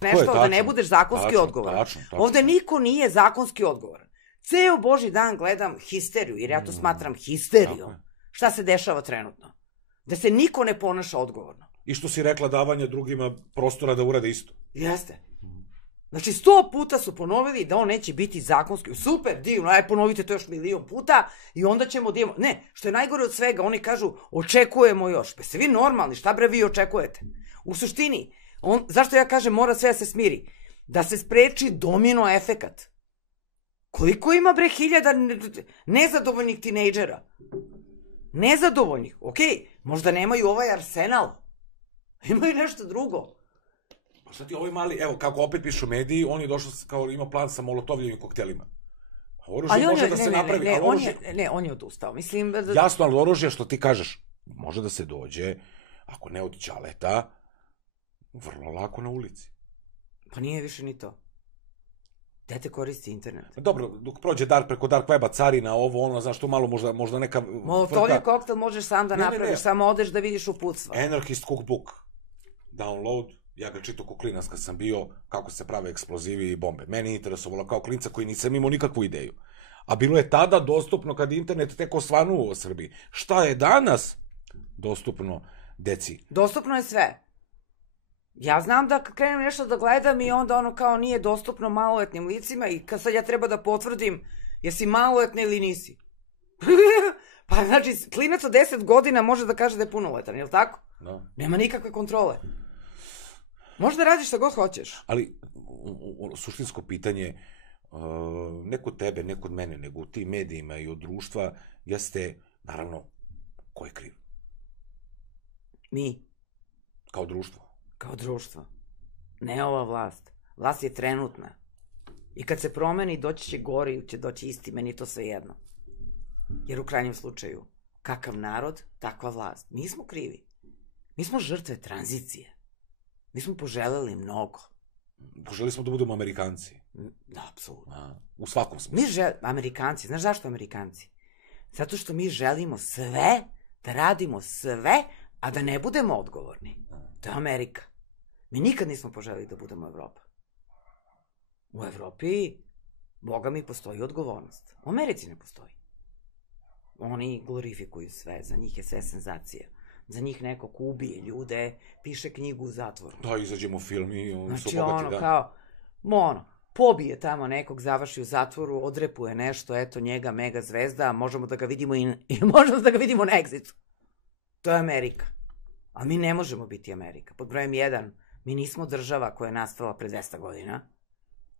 nešto da ne budeš zakonski odgovoran. Ovde niko nije zakonski odgovoran. Ceo Božji dan gledam histeriju, jer ja to smatram histerijom. Šta se dešava trenutno? Da se niko ne ponaša odgovorno. I što si rekla, davanje drugima prostora da urade isto. Jeste. Znači, 100 puta su ponovili da on neće biti zakonski. Super, divno, aj ponovite to još 1.000.000 puta i onda ćemo da imamo... Ne, što je najgore od svega, oni kažu, očekujemo još. Pa ste vi normalni, šta bre vi očekujete? U suštini, zašto ja kažem mora sve da se smiri? Da se spreči domino efekat. Koliko ima bre hiljada nezadovoljnih tinejdžera? Nezadovoljnih, okej, možda nemaju ovaj arsenal. Imaju nešto drugo. Pa šta ti ovaj mali, evo, kako opet pišu mediji, on je došao kao ima plan sa molotovljivim koktelima. Oružje može da se napravi, ali oružje... Ne, on je odustao, mislim... Jasno, ali oružje, što ti kažeš, može da se dođe, ako ne od ćaleta, vrlo lako na ulici. Pa nije više ni to. Dete koristi internet. Dobro, dok prođe preko dark weba, carina, ovo, ono, znaš, to malo možda neka... Molotovljev koktel možeš sam da napraviš, samo odeš da vidiš uputstva. Anarchist Cookbook. Download. Ja ga čitao ko klinac kad sam bio, kako se prave eksplozivi i bombe. Meni je interesovalo kao klinca koji nisam imao nikakvu ideju. A bilo je tada dostupno kad internet tek osvanuo u Srbiji. Šta je danas dostupno deci? Dostupno je sve. Ja znam da krenem nešto da gledam i onda ono kao nije dostupno maloletnim licima i kad sad ja treba da potvrdim jesi maloletna ili nisi. Pa znači, klinac od 10 godina može da kaže da je punoletan, je li tako? Da. Nema nikakve kontrole. Možda radiš šta god hoćeš. Ali, suštinsko pitanje, ne kod tebe, ne kod mene, nego u tim medijima i od društva, jeste, naravno, ko je kriv? Mi. Kao društvo? Kao društvo. Ne ova vlast. Vlast je trenutna. I kad se promeni, doći će gori ili će doći isti, meni je to sve jedno. Jer u krajnjem slučaju, kakav narod, takva vlast. Mi smo krivi. Mi smo žrtve tranzicije. Mi smo poželeli mnogo. Poželeli smo da budemo Amerikanci. Da, apsolutno. U svakom smislu. Amerikanci, znaš zašto Amerikanci? Zato što mi želimo sve, da radimo sve, a da ne budemo odgovorni. To je Amerika. Mi nikad nismo poželeli da budemo Evropa. U Evropi, boga mi, postoji odgovornost. U Americi ne postoji. Oni glorifikuju sve, za njih je sve senzacija. Za njih neko ko ubije ljude, piše knjigu u zatvoru. Da, izađemo u film i oni su znači, bogati, da. Znači, kao, pobije tamo nekog, završi u zatvoru, odrepuje nešto, eto njega, mega zvezda, možemo da ga vidimo i možemo da ga vidimo na Exitu. To je Amerika. A mi ne možemo biti Amerika. Pod brojem 1, mi nismo država koja je nastala pre 200 godina.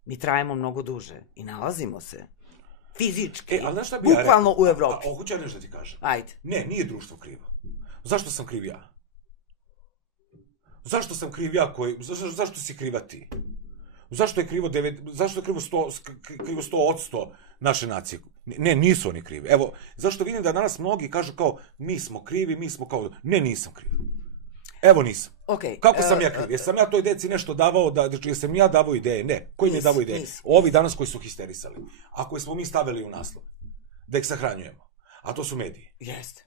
Mi trajemo mnogo duže i nalazimo se fizički, bukvalno u Evropi. Hoću ja nešto da ti kažem. Ajde. Ne, nije društvo krivo. Zašto sam kriv ja? Zašto sam kriv ja zašto si kriva ti? Zašto je krivo 100% naše nacije? Ne, nisu oni krivi. Evo, zašto vidim da danas mnogi kažu kao mi smo krivi, mi smo kao... Ne, nisam kriv. Evo nisam. Kako sam ja kriv? Jesam ja toj deci nešto davao, jesam ja davao ideje? Ne. Koji mi je davao ideje? Ovi danas koji su histerisali. A koji smo mi stavili u naslov. Da ih sahranjujemo. A to su mediji. Jeste.